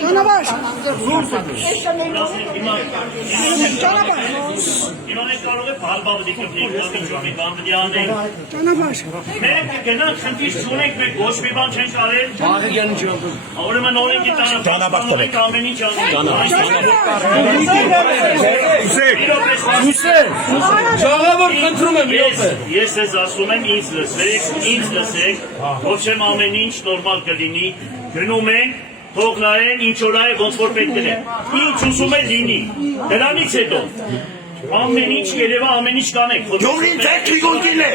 Canavar. İmam Ekbar'ı palbalı dikkat Canavar. Մենք գնանք խնդիր չունենք, մենք ոչ մի բան չենք արել։ Աղը գերն չի անդում։ Ուրեմն օրենք Ճանապարհ ամեն ինչ անենք։ Ժողովուրդ խնդրում եմ Ես ես ասում եմ ինձ լսեք, ոչ եմ ամեն ինչ նորմալ կլինի, գնում ենք, թող նայեն ինչ օրայ ոնց որ պետք է։ Ինչ ուզում է լինի։ Դրանից հետո ամեն ինչ երևա ամեն ինչ կանենք։ Գյումրին ձեր քիգոն գիլե։